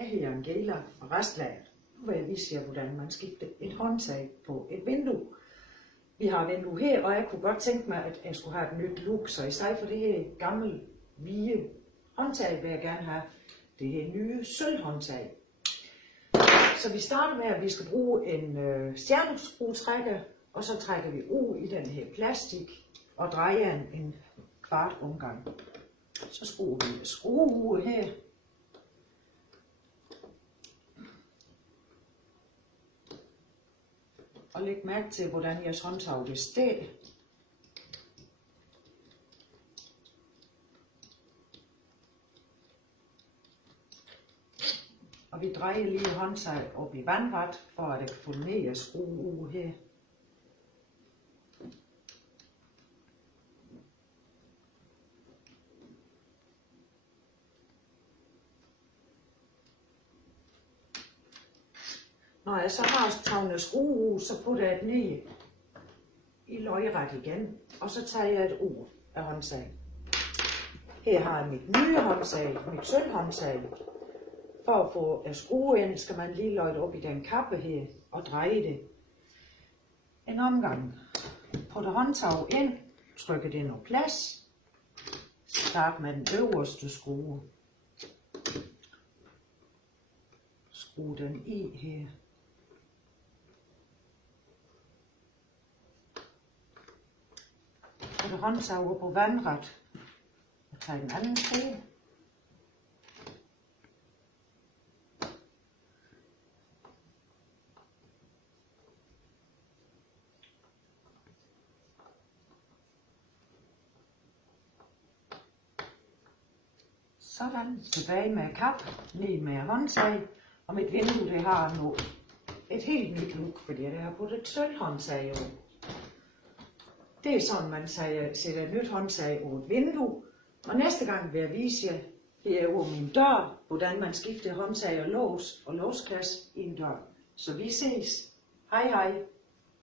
Jeg hedder Angela fra Restlaget. Nu vil jeg vise jer, hvordan man skifter et håndtag på et vindue. Vi har et vindue her, og jeg kunne godt tænke mig, at jeg skulle have et nyt look. Så i stedet for det her gamle, hvide håndtag, vil jeg gerne have det her nye sølvhåndtag. Så vi starter med, at vi skal bruge en stjerneskruetrækker, og så trækker vi ud i den her plastik og drejer en kvart omgang. Så skruer vi skrueuret her. Og læg mærke til, hvordan jeres håndtag det står. Og vi drejer lige håndtaget op i vandret, for at det kan få ned og skrue ud her. Når jeg så har taget skrue ud, så putter jeg det ned i lodret igen, og så tager jeg et ud af håndtaget. Her har jeg mit nye håndtag, mit sølvhåndtag. For at få skrue ind, skal man lige løjte op i den kappe her og dreje det en omgang. Putter håndtaget ind, trykker det på plads. Start med den øverste skrue. Skru den i her. Putter håndtaget op på vandret og tager den anden skrue. Sådan, tilbage med kap, ned med håndtag, og mit vindue det har nu et helt nyt look, fordi jeg har puttet et sølvhåndtag over. Det er sådan, man sætter et nyt håndtag over et vindue, og næste gang vil jeg vise jer her over min dør, hvordan man skifter håndtag og lås og låskasse i en dør. Så vi ses. Hej hej.